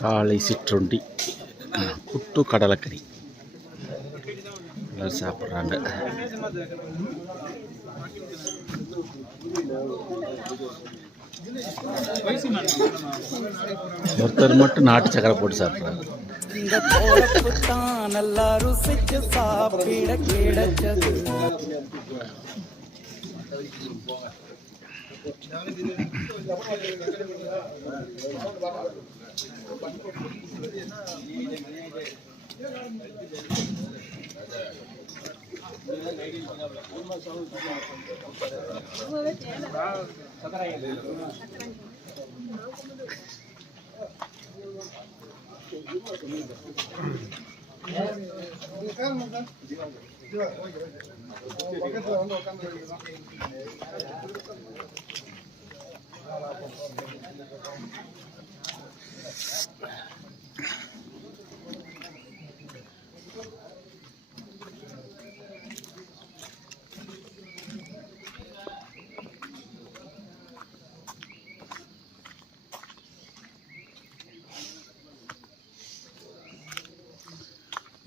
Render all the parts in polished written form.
காலை சிற்றுண்டி புட்டு கடலைக்கறி எல்லோரும் சாப்பிட்றாங்க. ஒருத்தர் மட்டும் நாட்டு சக்கரை போட்டு சாப்பிட்றாங்க. நல்லா ருசிச்சு சாப்பிட கிடைச்சது.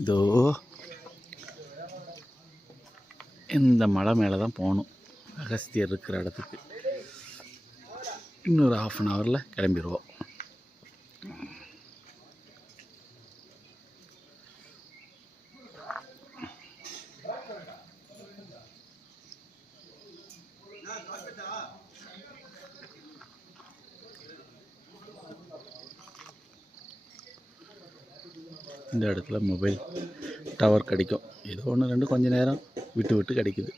இதோ இந்த மலை மேலே தான் போகணும், அகஸ்தியர் இருக்கிற இடத்துக்கு. இன்னொரு 1/2 அன் ஹவரில் கிளம்பிடுவோம். இந்த இடத்துல மொபைல் டவர் கிடைக்கும். ஏதோ 1-2 கொஞ்ச நேரம் விட்டு விட்டு கிடைக்குது.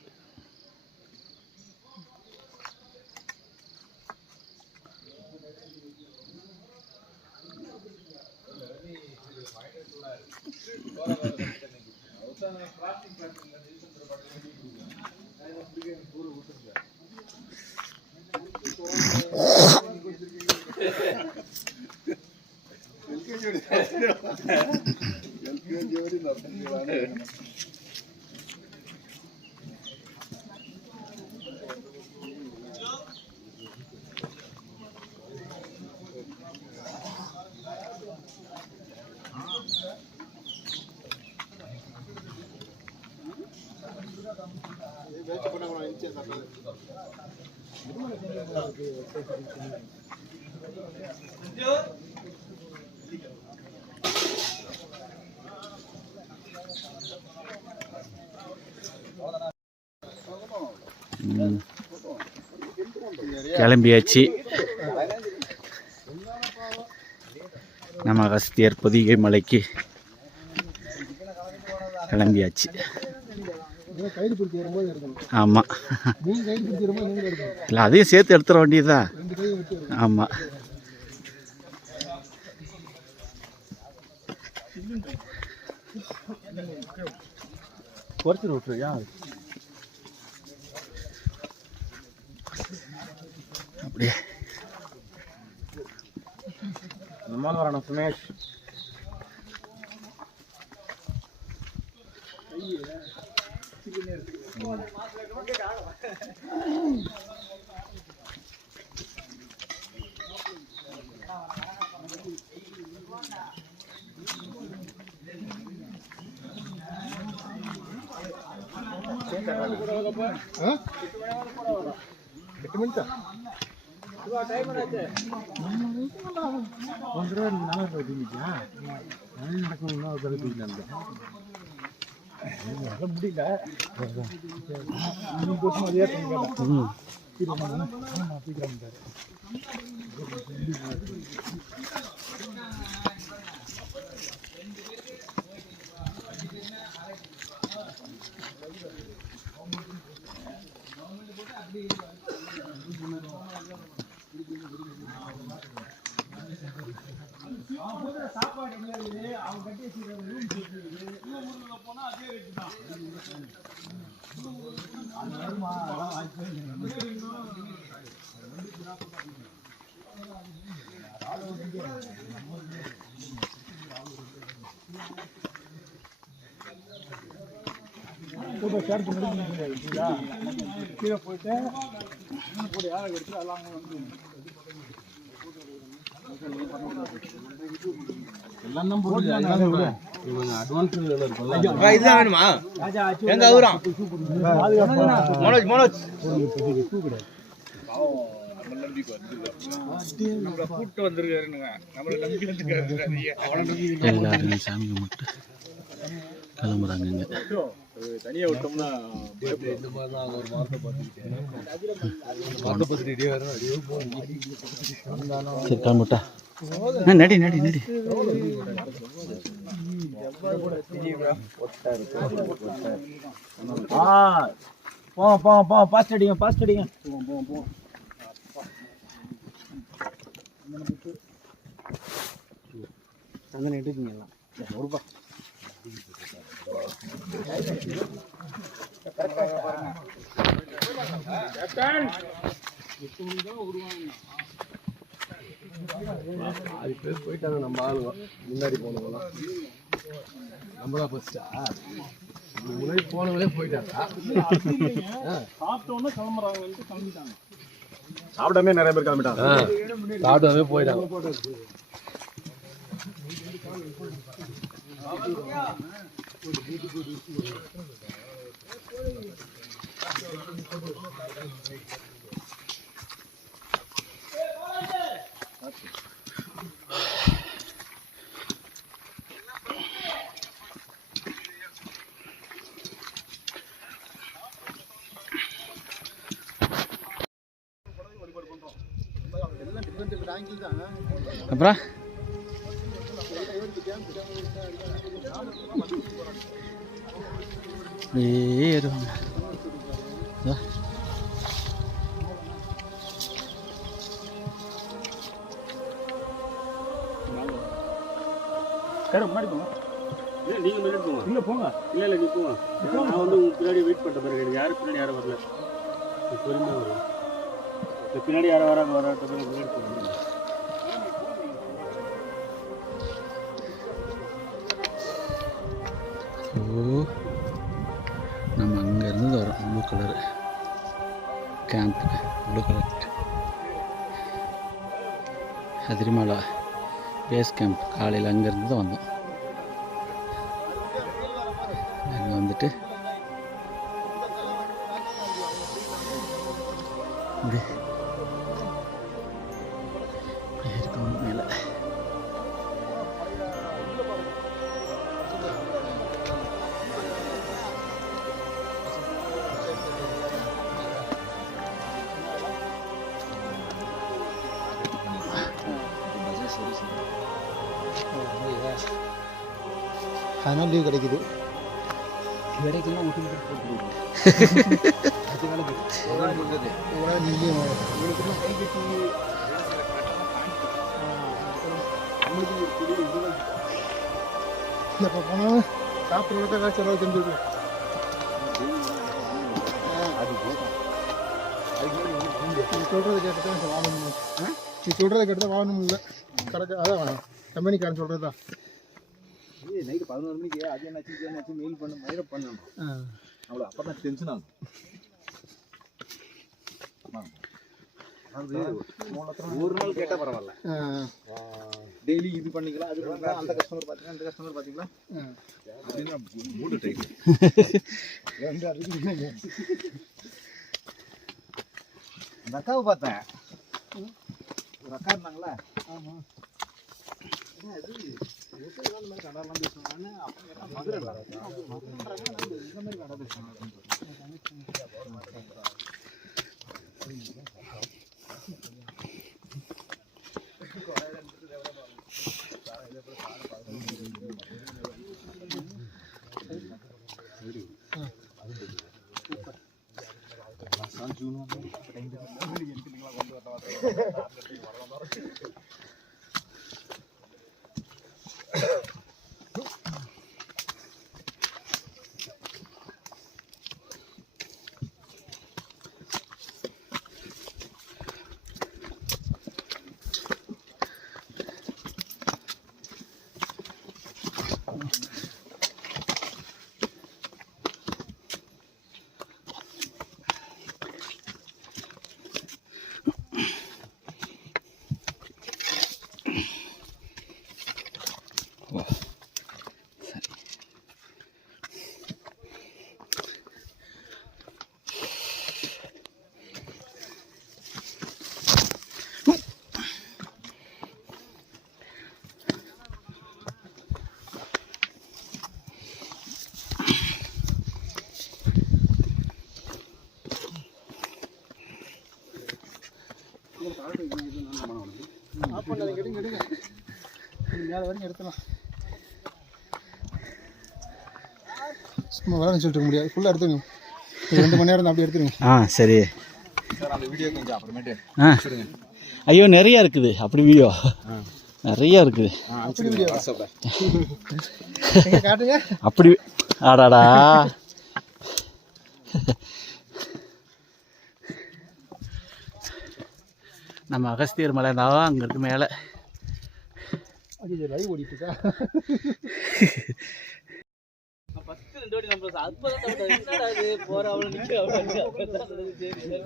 கிளம்பியாச்சு. நம்ம அகஸ்தியர் பொதிகை மலைக்கு கிளம்பியாச்சு. ஆமாம், இல்லை அதையும் சேர்த்து எடுத்துட வேண்டியதுதான். ஆமாம், குறைச்சி விட்டுருயா. அப்படியே நம்ம வரணும் சுமேஷ். போட்டோ ஷேர் பண்ணி கீழே போயிட்டு எல்லாரும் சாமி கும்பிட்டு கிளம்புறாங்க. தனியாக விட்டோம்னா இந்த மாதிரி தான் ஒரு வார்த்தை பார்த்துக்கிட்டே சரி கிளம்பிட்டா நடி நடி நடி பாஸ்ட் அடிங்க பாஸ்ட் அடிங்க அங்கே நட்டுருக்கீங்களா ஒருபா அது பேர் போயிட்டாங்க நம்ம ஆளுங்க முன்னாடி போனவங்களாம் நம்மளா ஃபர்ஸ்டா முன்னாடி போனவங்களே போயிட்டாங்க சாப்பிட்டோன்னே கிளம்புறாங்கன்ட்டு கிளம்பிட்டாங்க சாப்பிடாமே நிறைய பேர் கிளம்பிட்டாங்க சாப்பிடாமே போயிட்டாங்க அப்புறம் ஏறுவாங்க முன்னாடி போங்க இல்லை நீங்கள் முன்னாடி போங்க இல்லை போங்க இல்லை இல்லை நீ போங்க நான் வந்து உங்கள் பின்னாடி வெயிட் பண்ணுற பிறகு எனக்கு யாரும் பின்னாடி யாரும் வரல பொறுமையாக வரும் பின்னாடி யாரும் வராங்க வராட்ட பிறகு முன்னாடி போங்க நம்ம அங்கேருந்து வரோம் blue colour camp blue colour Athirimalai base camp காலையில் அங்கேருந்து தான் வந்தோம். அங்கே வந்துட்டு இருக்கணும் மேலே அதனால் லீவ் கிடைக்குது கிடைக்கலாம் போனால் சாப்பிட்றத காசு செலவு செஞ்சுருக்கேன் நீ சொல்கிறத கேட்டு தான் வாங்கணும் நீ சொல்கிறத கேட்டு தான் வாங்கணும் இல்லை கடைக்கு அதான் கம்பெனிக்காரன் சொல்கிறது தான் நைட்டு 11 மணிக்கு அது என்னாச்சு மெயில் பண்ண மயிரை பண்ணணும் அவ்வளோ அப்போ தான் டென்ஷன் ஆகும் அது ஒரு நாள் கேட்டால் பரவாயில்ல டெய்லி இது பண்ணிக்கலாம் அது பண்ணிக்கலாம் அந்த கஸ்டமர் பார்த்தீங்கன்னா இந்த கஸ்டமர் பார்த்தீங்களா அப்படின்னா மூடு டைப் அந்த அக்காவை பார்த்தேன் ஒரு அக்கா இருந்தாங்களா ஆமாம் கடலாம் பேசுவாங்க அப்புறம் மதுரை இந்த மாதிரி கடை பேசுவாங்க ஆஃப் பண்ணாதீங்க, எடுங்க எடுங்க. மேலே வரைக்கும் எடுத்துலாம். சும்மா வேலைன்னு சொல்லிட்டு இருக்க முடியாது, ஃபுல்லாக எடுத்துருங்க. 2 மணி நேரம் அப்படி எடுத்துருங்க. சரி சார் அந்த வீடியோ கொஞ்சம் அப்புறமேட்டு ஐயோ நிறையா இருக்குது அப்படி வீடியோ நிறையா இருக்குது அப்படி வீடியோ காட்டுங்க. அப்படி ஆடாடா நம்ம அகஸ்தியர் மலை தான் அங்கே இருக்கு மேலே. லைவ் ஓடிட்டு இருக்கா?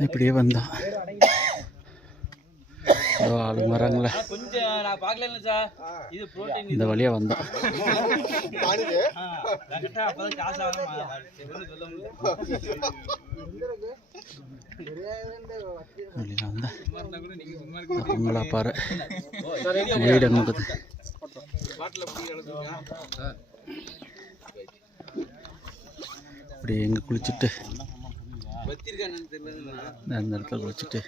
இப்படியே வந்தான் ஆளுங்க வராங்களே, இந்த வழியா வந்தான். உங்களா பாரு வீடு அங்கே இப்படி எங்கே குளிச்சுட்டு அந்த இடத்துல குளிச்சுட்டு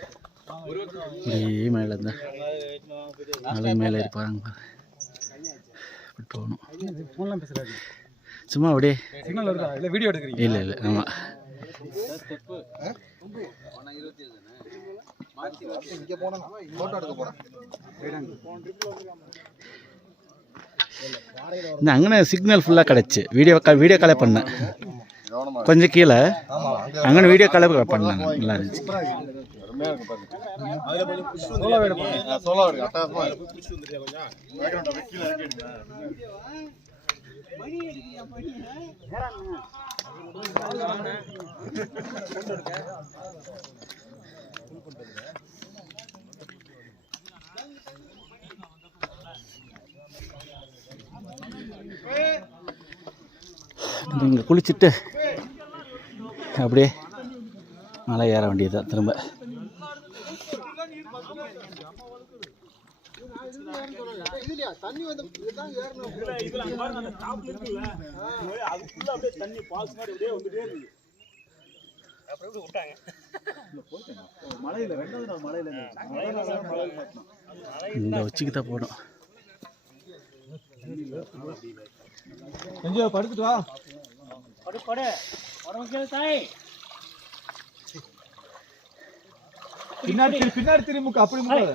இப்படியே மேலே இருந்த மலை மேலே இருப்பாங்க இப்படி போகணும். சும்மா அப்படியே வீடியோ எடுக்கிறீங்க? இல்லை இல்லை ஆமாம். இந்த அங்கே சிக்னல் ஃபுல்லாக கிடச்சி வீடியோ காலே பண்ணேன். கொஞ்சம் கீழே அங்கே வீடியோ காலே பண்ணேன், நல்லா இருந்துச்சு. இங்கே குளிச்சுட்டு அப்படியே மலை ஏற வேண்டியதுதான் திரும்ப. இந்த உச்சிக்கு தான் போடும். கொஞ்சம் படுத்துட்டு வா. பின்னாடி திரும்பி அப்படி முக்காத.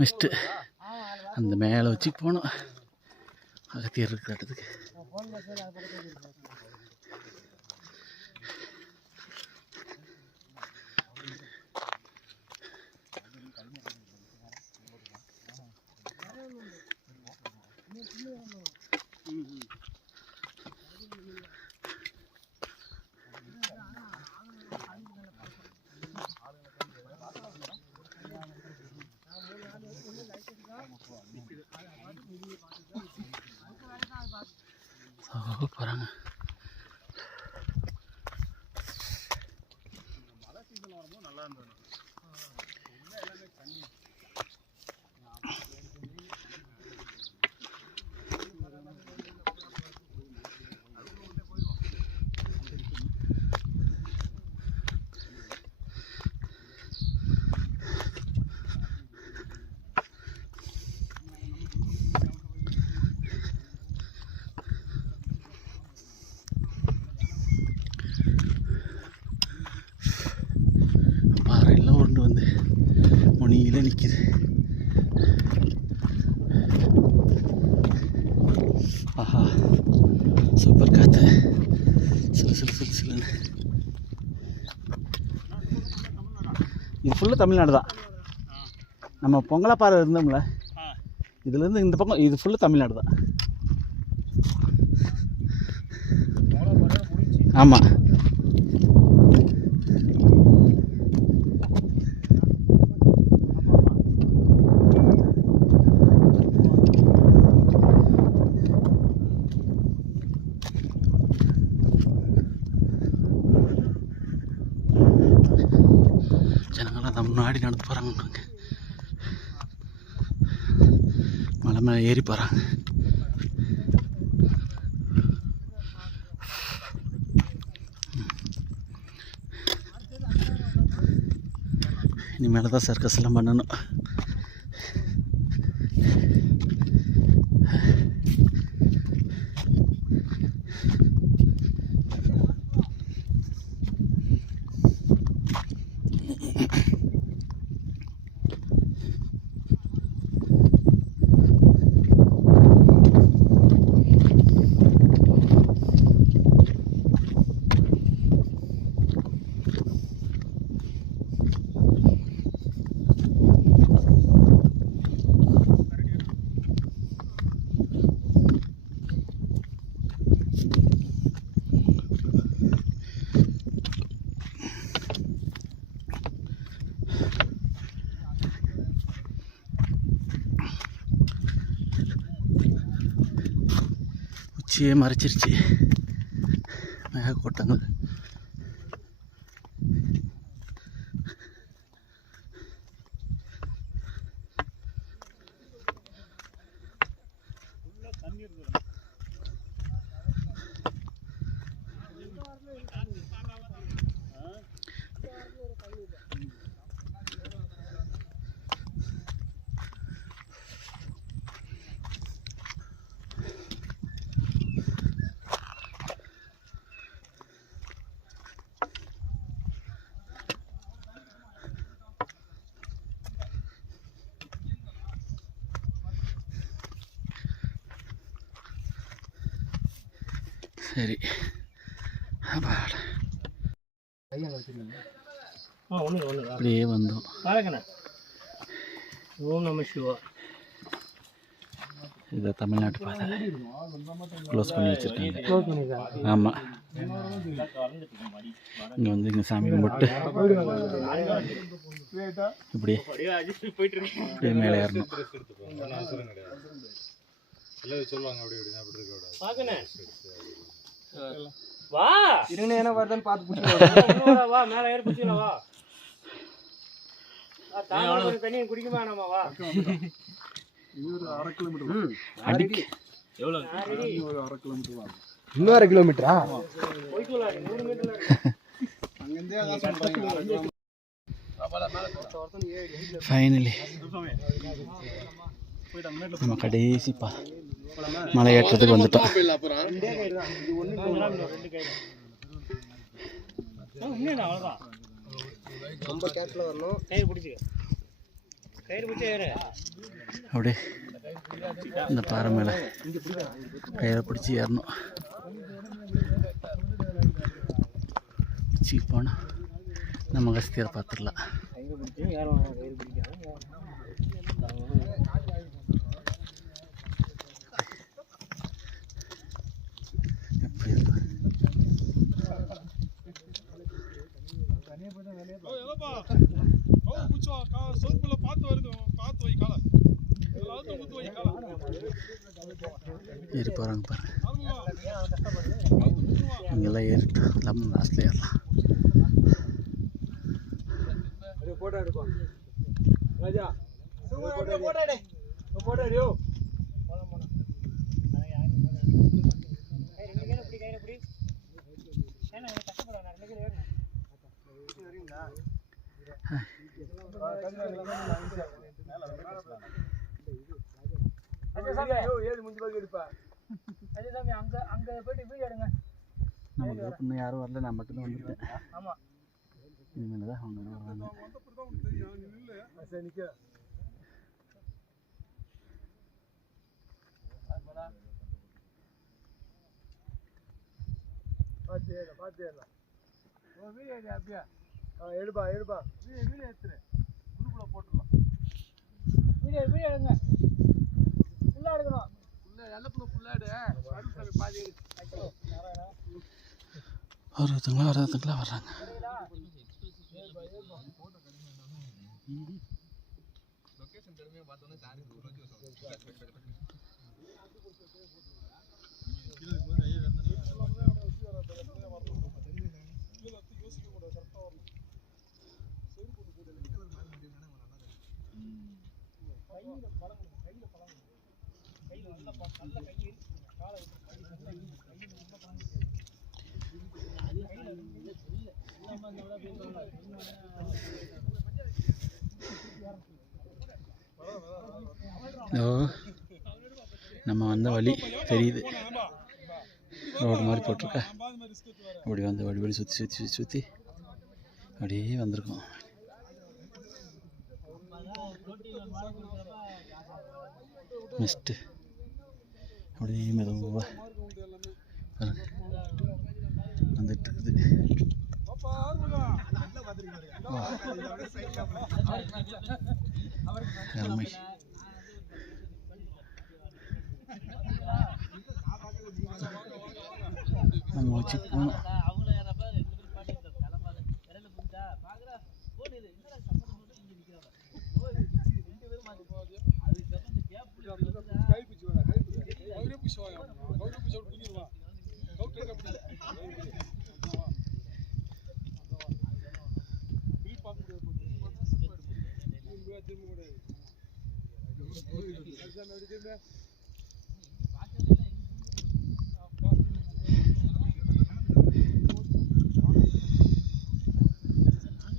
மிஸ்ட்டு அந்த மேலே வச்சு போனோம் அகத்தியர் இருக்கிற இடத்துக்கு. போகிறாங்க. பாறையெல்லாம் உருண்டு வந்து முனியில் நிற்கிது. ஆஹா சூப்பர் காற்று, சிலு சிலு சிலு சிலுன்னு. இது ஃபுல்லாக தமிழ்நாடு தான். நம்ம பொங்கலாப்பாறை இருந்தோம்ல, இதுலேருந்து இந்த பக்கம் இது ஃபுல்லாக தமிழ்நாடு தான். ஆமாம் ஜனங்கள்லாம் முன்னாடி நடந்து போகிறாங்க. மலை மேலே ஏறி போகிறாங்க. இனிமேல் தான் சர்க்கஸ்லாம் பண்ணணும். உச்சியே மறைச்சிருச்சு மேகக்கூட்டங்கள். சரி, அப்படியே வந்தோம். ஓம் நம சிவா. இதை தமிழ்நாட்டு பாதை க்ளோஸ் பண்ணி வச்சுருக்காங்க. ஆமாம், இங்கே வந்து இங்கே சாமி கும்பிட்டு இப்படி இப்படியே மேலே ஏறணும். வா இருங்க வருதுன்னு பார்த்து வா மேலே ஏறி பிடிச்சிக்கலாம். வா தண்ணி குடிக்குமா நம்ம? வா அடிக்கு எவ்வளோ? இன்னும் 1/2 கிலோமீட்டரா? போய்க்கலாம் 100 மீட்டர். ஃபைனலி நம்ம கடைசி மலை ஏற்றத்துக்கு வந்துட்டோம். ரொம்ப கேட்ல வரணும். கயிறு பிடிச்சி ஏறு. அப்படியே இந்த பாறை மேலே கயிறை பிடிச்சி ஏறணும். பிடிச்சி போனால் நம்ம கஸ்தியை பார்த்துடலாம். எப்படி இருக்கும்? ஏறி போகிறாங்க பாருங்க. இங்கெல்லாம் ஏறிட்டு இல்லாமல் லாஸ்ட்டில் ஏறலாம். போட்டோ எடுப்போம் ராஜா. நமக்கு இன்னும் யாரும் வரல, நான் மட்டும்தான் வந்துட்டேன். இனிமேல் தான் அவங்க வராங்க. எடுப்பா வீடியோ எடுத்துரு, குரூப்ல போட்டுடலாம். வீடியோ எடுங்க, ஃபுல்லா எடுக்கணும். ஃபுல்லா எடு, பாதி எடு. ஒருத்தங்களா வர்றாங்க. லொகேஷன் தெரியுமே பார்த்தோன்னே சாரி நம்ம வந்த வழி தெரியுது, ரோடு மாதிரி போட்டிருக்கா. அப்படி வந்து வழி சுற்றி சுற்றி சுற்றி சுற்றி அப்படியே வந்திருக்கோம். மிஸ்ட்டு அப்படியே மெதுவாக வந்துட்டு இருக்குது. அருமை. நம்ம வச்சு போனோம்.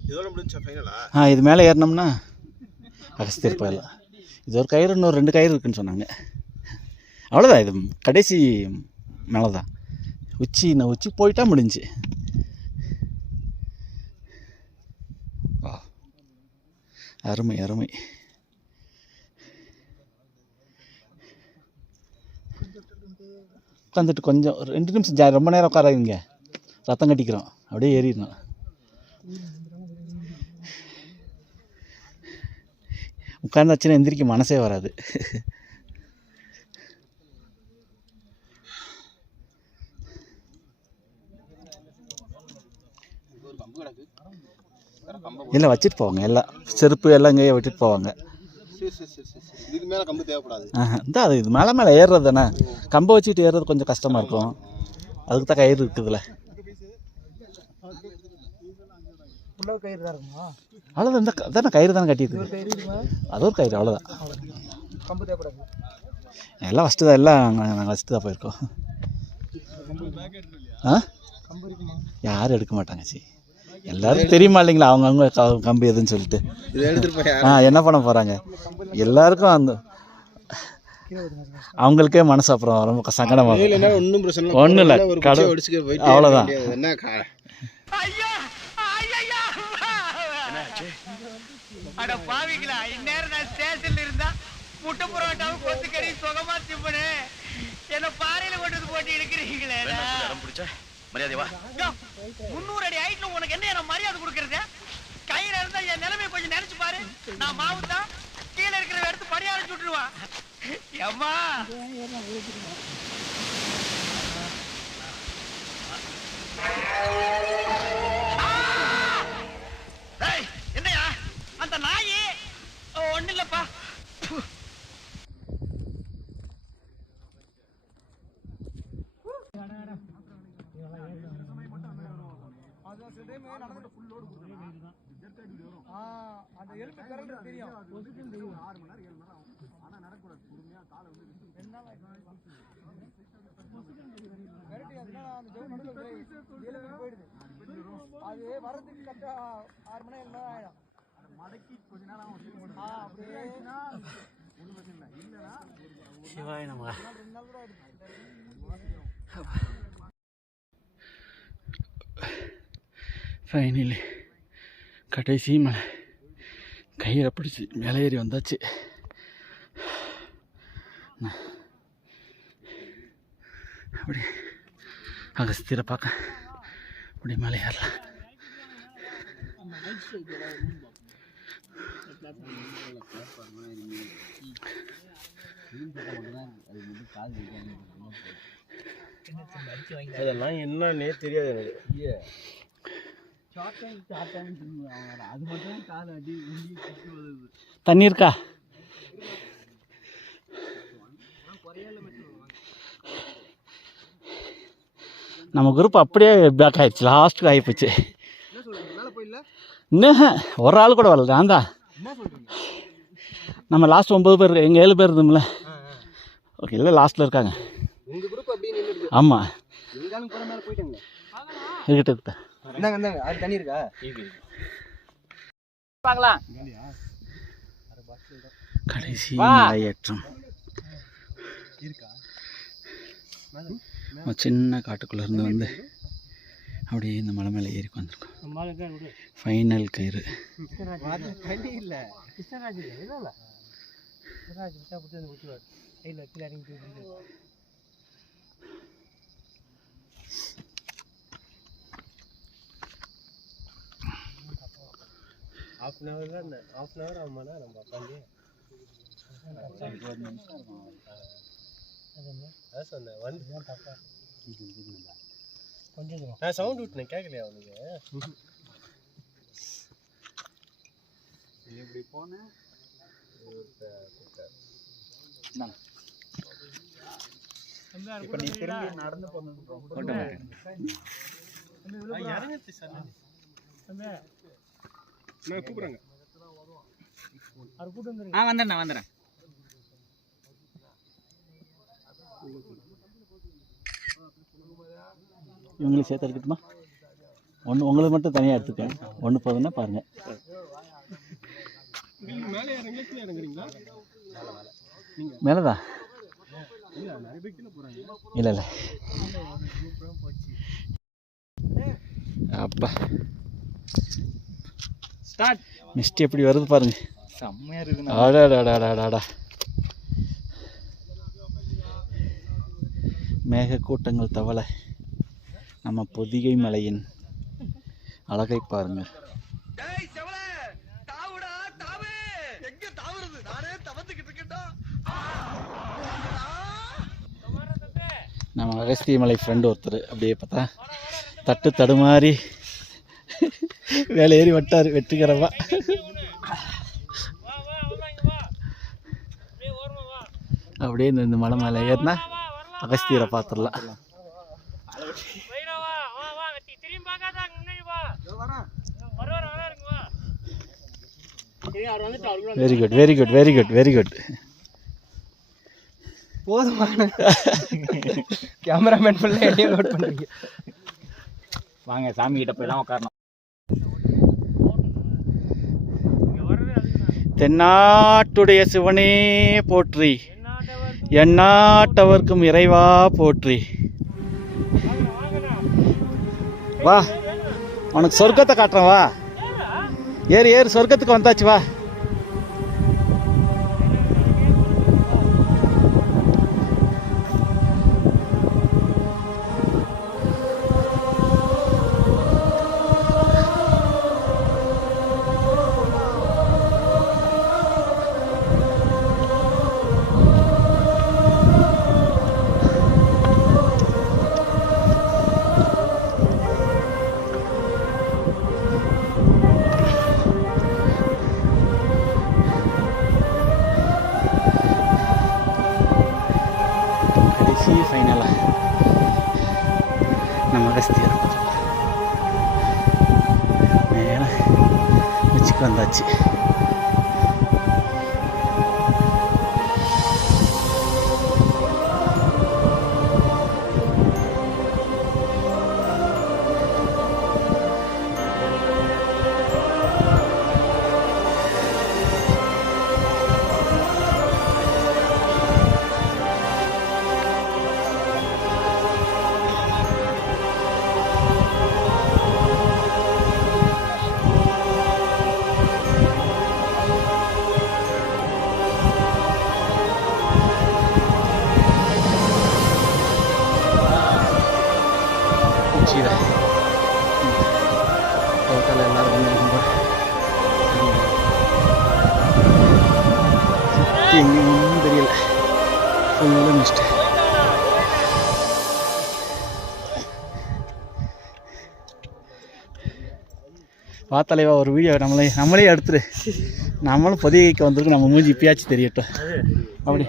இதோட முடிஞ்சா ஃபைனலா? இது மேலே ஏறினோம்னா அகஸ்தியர் போயிடலாம். இது ஒரு கயிறு, இன்னொரு 2 கயிறு இருக்குன்னு சொன்னாங்க. அவ்வளோதான், இது கடைசி மேலே தான். உச்சி போயிட்டா முடிஞ்சு. அருமை அருமை. உட்காந்துட்டு கொஞ்சம் 2 நிமிஷம் ரொம்ப நேரம் உட்காராங்க, ரத்தம் கட்டிக்கிறோம். அப்படியே ஏறிடணும். உட்காந்தாச்சுன்னா எந்திரிக்க மனசே வராது. இல்லை வச்சுட்டு போவாங்க, எல்லாம் செருப்பு எல்லாம் இங்கேயே விட்டுட்டு போவாங்க. இதுக்கு மேலே கம்பு தேவைப்படாது. இந்த அது இது மேலே ஏறுறது தானே. கம்பை வச்சுட்டு ஏறுறது கொஞ்சம் கஷ்டமாக இருக்கும். அதுக்கு தான் கயிறு இருக்குதுல்ல. அவ்வளோதான், இந்த தானே கயிறு தானே கட்டியிருக்கு. அது ஒரு கயிறு, அவ்வளோதான். எல்லாம் ஃபஸ்ட்டு தான், எல்லாம் நாங்கள் ஃபஸ்ட்டு தான் போயிருக்கோம். யாரும் எடுக்க மாட்டாங்க. சரி, எல்லாருக்கும் தெரியுமா இல்லைங்களா அவங்க கம்பு எதுன்னு சொல்லிட்டு. என்ன பண்ண போகிறாங்க எல்லாருக்கும். அந்த அவங்களுக்கே மனசு அப்புறம் ரொம்ப சங்கடமாக. ஒன்றும் இல்லை, அவ்வளோதான். அட பாவிங்களா, இந்நேரம் நான் ஸ்டேஷன்ல இருந்தா முட்டை புரோட்டாவும் கொத்துக்கறி சுகமா திம்பனே. என்ன பாறையில கொண்டு போட்டு எடுக்கிறீங்களே. 300 அடி ஹைட்ல உனக்கு என்ன மரியாதை கொடுக்கறது? கயிறு இருந்தா என் நிலைமையை கொஞ்சம் நினைச்சு பாரு. நான் மாவுதான் கீழே இருக்கிற எடுத்து படியாரம் சுட்டுருவான். அம்மா என்னையா அந்த நாயே? ஒண்ணு இல்லப்பா. அந்த எலும்பு கரண்ட் தெரியும். 6 மணி நேரம் 7 மணி நேரம் ஆனா நடக்கூடாது. பொறுமையா காலை வந்து அது வரதுக்கு கரெக்டா 6 மணி நேரம் 7 மணி நேரம் ஆயிடும். மடக்கி கொஞ்ச நேரம் அப்படியே சிவாய் நமக. ஃபைனலி கடைசி மலை கயிறை பிடிச்சி மேலே ஏறி வந்தாச்சு. அப்படி அகஸ்தியரை பார்க்க அப்படி மேலே ஏறலாம். அதெல்லாம் என்னன்னே தெரியாது எனக்கு. அது மட்டும் கால் அடி தண்ணி இருக்கா? நம்ம குரூப் அப்படியே பேக் ஆயிடுச்சு, லாஸ்ட்டுக்கு ஆகிப்போச்சு. இன்னும் ஒரு ஆள் கூட வரல. நான் தான் நம்ம லாஸ்ட் 9 பேர், எங்கள் 7 பேர் இருந்தோம்ல, ஓகே, இல்லை லாஸ்ட்டில் இருக்காங்க. உங்கள் குரூப் அப்படியே நின்றுட்டு ஆமாம், எங்காலும் போகிற மேலே போயிட்டாங்களே. இருக்கட்டும். இந்தாங்க இந்தாங்க, அது தண்ணி இருக்கா? பார்க்கலாம். கடைசி மலையேற்றம். சின்ன காட்டுக்குள்ளேருந்து வந்து அப்படியே இந்த மலை மேலே ஏறி வந்திருக்கோம். ஃபைனல் கயிறு. தண்ணி இல்லை. ½ ஹவர் ஆகுமாண்ணா நம்ம உட்காந்து? அதான் சொன்னேன் வந்து கொஞ்சம் நான் சவுண்ட் விட்டுனேன், கேட்கலையா அவனுக்கு? இப்படி போனேன். இப்போ நீ திரும்பி நடந்து போனது கூப்பிடுறாங்க. வந்துடுறேன். இவங்களுக்கு சேர்த்து எடுக்கட்டுமா? ஒன்று உங்களுக்கு மட்டும் தனியாக எடுத்துக்கேன். ஒன்று போதுன்னா பாருங்கள். மேலே இறங்கி கீழே இறங்குறீங்களா? மேலே தான். நிறைய பேர் கீழே போகிறாங்க. இல்லை இல்லை, அப்பா ஸ்டார்ட். மிஸ்ட் எப்படி வருது பாருங்க. செம்மையாக இருக்குண்ணா. ஆடாடாடாடாடா. மேக கூட்டங்கள் தவளை நம்ம பொதிகை மலையின் அழகை பாருங்க. நம்ம அகஸ்திய மலை ஃப்ரெண்டு ஒருத்தர் அப்படியே பார்த்தா தட்டு தடுமாறி வேலை ஏறி வட்டார் வெற்றிகரமா. அப்படியே இந்த மலை மேலே ஏறினா அகஸ்தியரை பார்த்துடலாம். Very good, very good, very good, very good. போதுமான கேமராமேன் ஃபுல்லாக எடையும் லோட் பண்ணுறீங்க. வாங்க, சாமி கிட்ட போய் தான் உட்காரணும். தென்னாட்டுடைய சிவனே போற்றி, எந்நாட்டவர்க்கும் இறைவா போற்றி. வா, உனக்கு சொர்க்கத்தை காட்டுறேன். வா, ஏறு ஏறு, சொர்க்கத்துக்கு வந்தாச்சு. வா. ஃபைனலாக நம்ம அகஸ்தியர் மேலே உச்சிக்கு வந்தாச்சு. டோட்டல் எல்லோரும் வந்து சுற்றி எங்கேயும் தெரியல, ஃபுல்லாக மிஸ்ட். பார்த்தலைவா ஒரு வீடியோ நம்மளே எடுத்துரு. நம்மளும் பொதிகைக்கு வந்திருக்கு, நம்ம மூஞ்சி இப்பயாச்சும் தெரியட்டும். அப்படி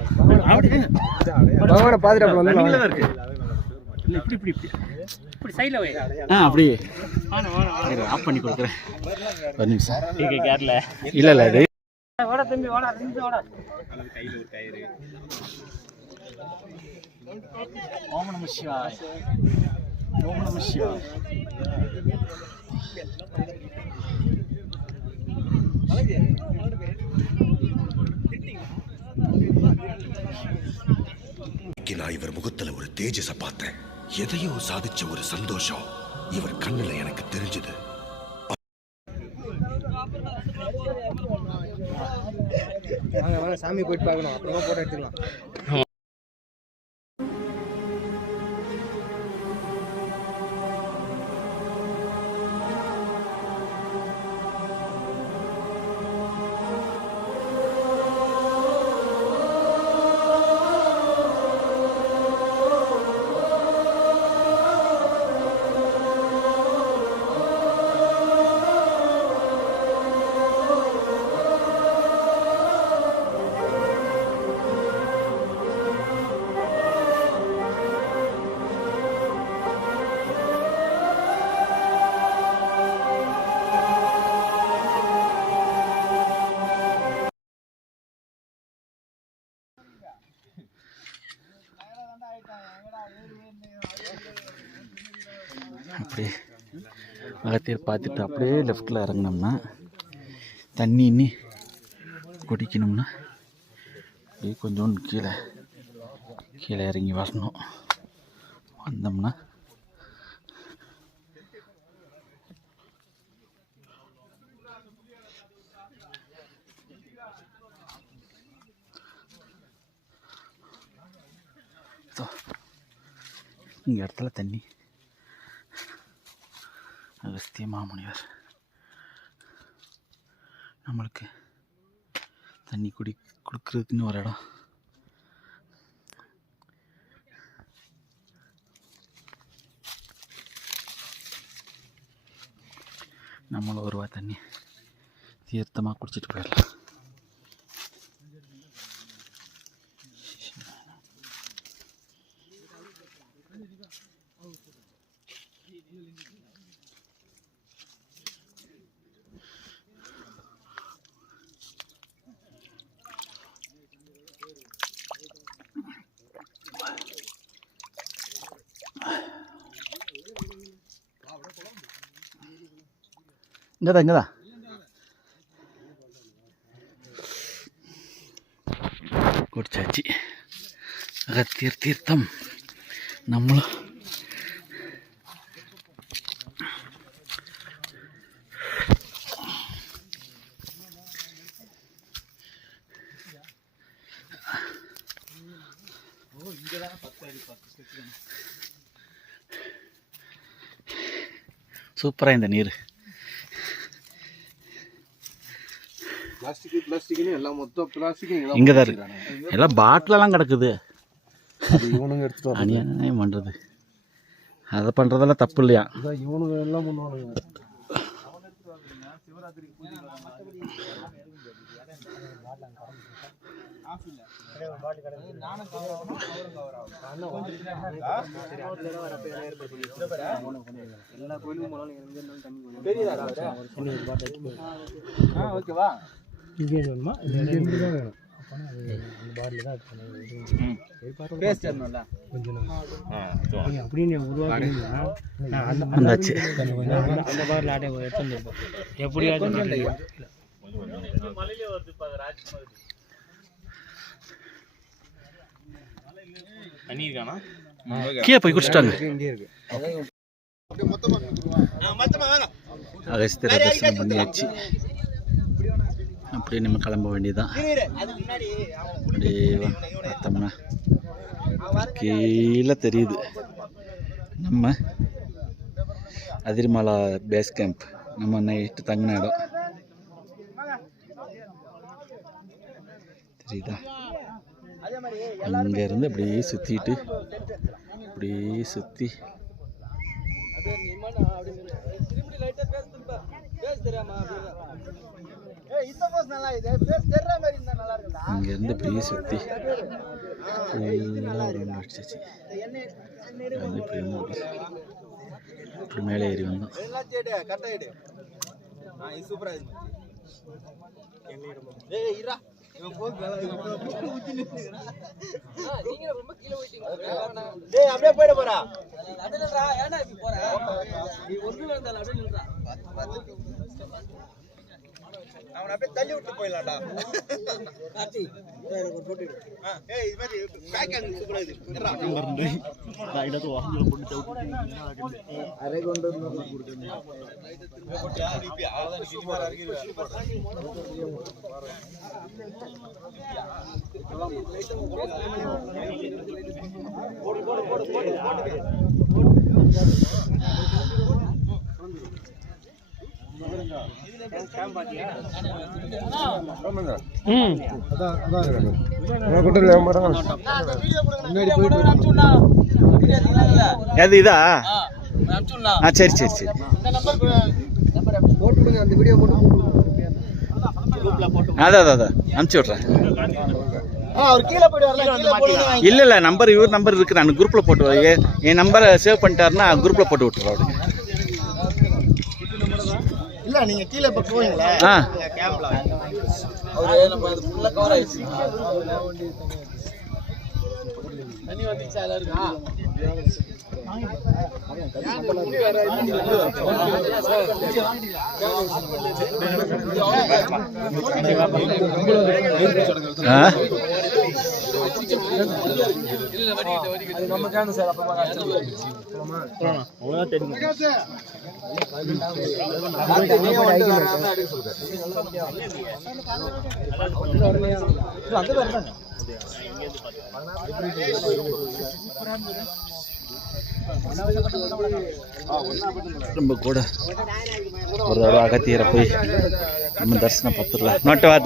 பார்த்துட்டு இருக்கு. இப்படி இப்படி இப்படி இப்படி சைடில் வை. அப்படி ஆஃப் பண்ணி கொடுக்குறேன். ஒரு நிமிஷம். கேரள இல்லை இல்லை, இது ஓட தம்பி, ஓட ரெண்டு ஓட. கையில் ஒரு கயிறு. ஓம் நம சிவாய். ஓம் நம சிவாய். நான் இவர் முகத்துல ஒரு தேஜஸ பார்த்தேன். எதையோ சாதிச்ச ஒரு சந்தோஷம் இவர் கண்ணுல எனக்கு தெரிஞ்சது. வாங்க சாமி போயிட்டு பார்க்கணும், அப்புறமா போட்டோ எடுத்துக்கலாம். அப்படியே அகத்தியர் பார்த்துட்டு அப்படியே லெஃப்டில் இறங்கினோம்னா தண்ணி இன்னி குடிக்கணும்னா அப்படியே கொஞ்சோண்டு கீழே இறங்கி வரணும். வந்தோம்னா இங்கே இடத்துல தண்ணி. அகஸ்திய மாமுனிவர் நம்மளுக்கு தண்ணி கொடுக்குறதுக்குன்னு ஒரு இடம். நம்மளும் ஒரு ரூபா தண்ணி தீர்த்தமாக குடிச்சிட்டு போயிடலாம். இங்கதான் குடிச்சாச்சு. அகத்தியர் தீர்த்தம் நம்மளும் சூப்பராக இந்த நீர். இங்கே தான் இருக்கு. எல்லாம் பாட்டிலெல்லாம் கிடக்குது. அநியாயம் பண்ணுறது, அதை பண்ணுறதெல்லாம் தப்பு இல்லையா? இவனுங்க எல்லாம் பண்ணுவானுங்க. ஓகேவா? கீழே போய் குடிச்சிட்டாங்க. அகஸ்தியரை தரிசனம் பண்ணியாச்சு. அப்படியே நம்ம கிளம்ப வேண்டியதுதான். அப்படியே பார்த்தோம்னா கீழே தெரியுது நம்ம அதிரிமலை பேஸ் கேம்ப், நம்ம நைட்டு தங்கின இடம் தெரியுதா? அங்கேருந்து அப்படியே சுற்றிட்டு அப்படியே சுற்றி அங்கேருந்து அப்படியே சுற்றி அடிச்சாச்சு. இப்படி மேலே ஏறி வந்தோம். அப்படியே போயிட போறா. அவன் அப்படியே தள்ளி விட்டு போயிடலாம்டா. ஏய் இது மாதிரி பேக் ஹேண்ட் கூடாது. அரை கொண்டு அது இதா சரி சரி சரி அதான் அதான் அனுப்பிச்சி விட்றேன். இல்லை இல்லை நம்பர் இவர் நம்பர் இருக்கு, நான் குரூப்பில் போட்டு என் நம்பரை சேவ் பண்ணிட்டாருன்னா குரூப்பில் போட்டு விட்டுறேன். இல்ல நீங்க கீழே இப்ப போவீங்களா? கேம்ப்ல அவரே நம்ம அது ஃபுல்லா கவர் ஆயிடுச்சு. தண்ணி வந்துச்சா எல்லாரும்? நம்ம சேனல் சார் அப்பமா அவ்வளவுதான் தெரியும். ரொம்ப கூட ஒரு தடவை அகத்தியரை போய் நம்ம தரிசனம் பார்த்துடலாம். நோட்டு வா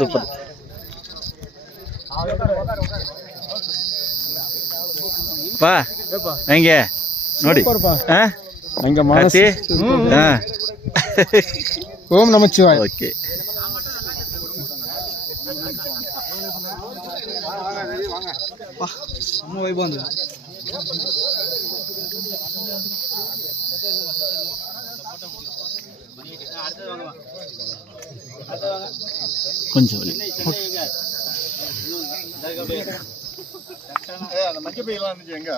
சூப்பர். பா எங்க ನೋಡಿ ஓம் நமச்சிவாய். ஓகே கொஞ்சம் மஞ்சள் பையெல்லாம் இருந்துச்சு எங்க?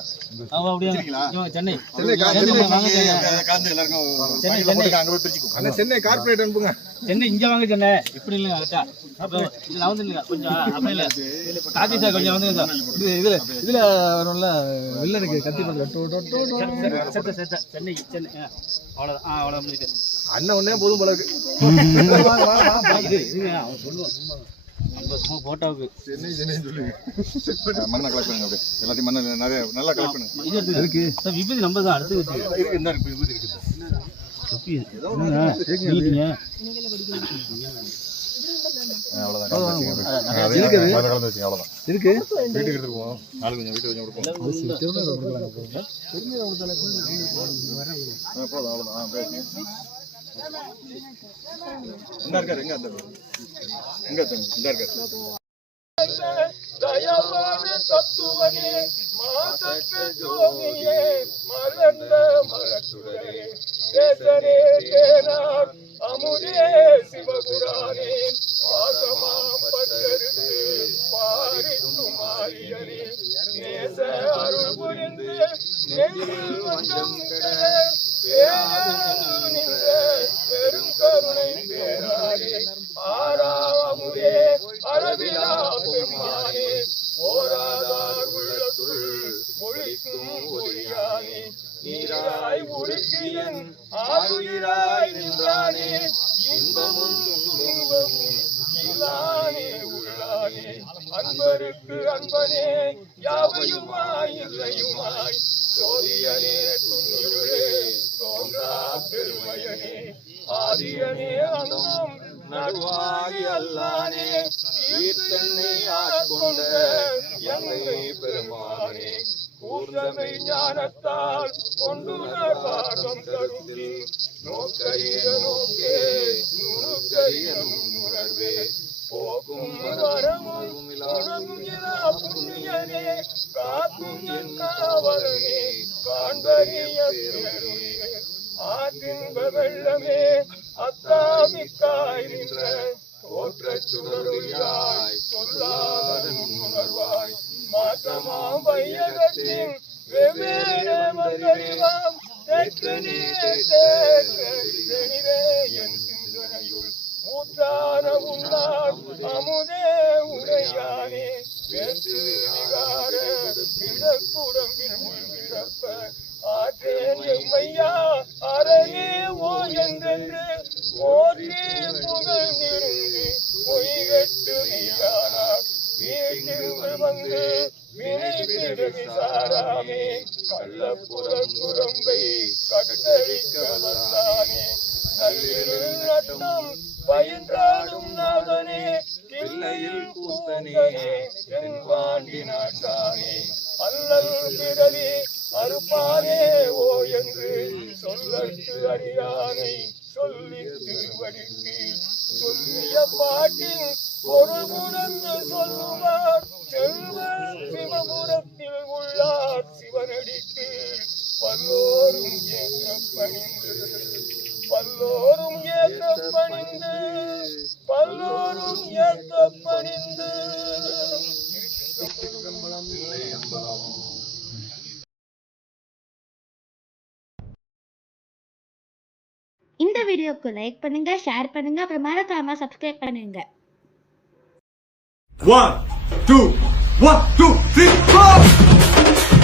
சென்னை கார்பரேட் அனுப்புங்க. சென்னை இங்க வாங்க. சென்னை இப்படி இல்லைங்க கரெக்டா. அப்புறம் இதுல வந்துருங்க கொஞ்சம் அப்படி இல்ல காக்கி சார் கொஞ்சம் வந்துருங்க சார். இதுல இதுல வரும்ல வில்லனுக்கு கத்தி பண்ற சென்னை சென்னை அவ்வளவு அவ்வளவு முடியுது. அண்ணன் ஒன்னே போதும் போல இருக்கு. அவன் சொல்லுவான் நம்ம சும்மா போட்டோவுக்கு சென்னை சென்னை சொல்லுங்க. மண்ணை கலெக்ட் பண்ணுங்க அப்படியே எல்லாத்தையும் மண்ணை நிறைய நல்லா கலெக்ட் பண்ணுங்க. இது இருக்கு சார். விபதி நம்ம தான் அடுத்து வச்சு இருக்கு. என்ன இருக்கு? விபதி இருக்குது. தயவான தத்துவனே மாசற்ற ஜோதியே மலர்ந்த மலர்சுடரே தேசரே தேனார் அமுதே சிவபுராணே வாசமா பட்டருக்கு பாரிக்கும் மாரியனே நேச அருள் புரிந்து நெஞ்சில் கொஞ்சம் பெரும் கருணை பேராரே ஆறாமுதே அளவிலா பெருமானே ஓராதார் உள்ளத்துள் ஒழிக்கும் ஒளியானே நீராய் உருக்கியன் ஆறுயிராய் நின்றானே இன்பமும் துன்பமும் இல்லானே உள்ளானே அன்பருக்கு அன்பனே யாவையுமாய் இல்லையுமாய் சோதியனே துன்னிருளே தோன்றா பெருமையனே ஆதியனே அன்னம் நடுவாகி அல்லானே ஈர்த்தன்னை ஆட்கொண்ட எங்களை பெருமானே கூர்ந்தமை ஞானத்தால் கொண்டுணர் பாடம் கருதி நோக்கரிய நோக்கே நுணுக்கரியும் உணர்வே போக்கும் வரமும் உணர்கிற புண்ணியனே காக்கும் என் காவலனே காண்பறிய பெருமே ஆற்றின்ப வெள்ளமே அத்தாமிக்காய் நின்ற தோற்ற சுடருயாய் சொல்லாத உணர்வாய் மாற்றமாம் வையகத்தின் வெவ்வேறு மக்களிவாம் தெற்கு நீர் தெளிவே என் சிந்தனையுள் ஊற்றான உண்டார் அமுதே உரையானே வெற்று விகார விடக்குடம்பில் உள்விடப்ப ஆற்றேன் எம்மையா அறையே ஓ என்றென்று போற்றி புகழ்ந்திருந்து பொய்கட்டு நீயானார் வீட்டில் வந்து வினை பிறவி சாராமே கள்ளப்புறம்பை கட்டளிக்க வந்தானே நல்லிரு நட்டம் பயின்றாடும் நாதனே தில்லையில் கூத்தனே என் பாண்டி நாட்டானே அல்லல் பிறவி அறுப்பானே ஓ என்று சொல்லட்டு அறியானை சொல்லி திருவடிக்கு சொல்லிய பாட்டின் பொருள் உணர்ந்து சொல்லுவார் செல்வ சிவபுரத்தில் உள்ளார் சிவனடிக்கு பல்லோரும் ஏற்ற பணிந்து பல்லோரும் ஏற்ற பணிந்து பல்லோரும் ஏற்ற பணிந்து இந்த வீடியோக்கு லைக் பண்ணுங்க, ஷேர் பண்ணுங்க, அப்புறம் மறக்காம சப்ஸ்கிரைப் பண்ணுங்க. 1 2 1 2 3 4